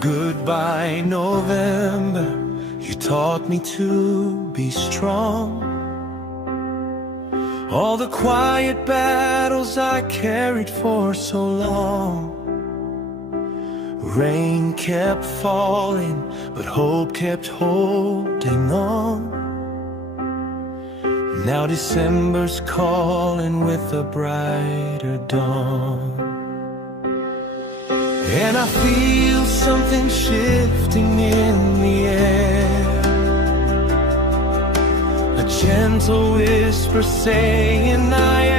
Goodbye, November, you taught me to be strong. All the quiet battles I carried for so long. Rain kept falling, but hope kept holding on. Now December's calling with a brighter dawn. And I feel something shifting in the air, a gentle whisper saying I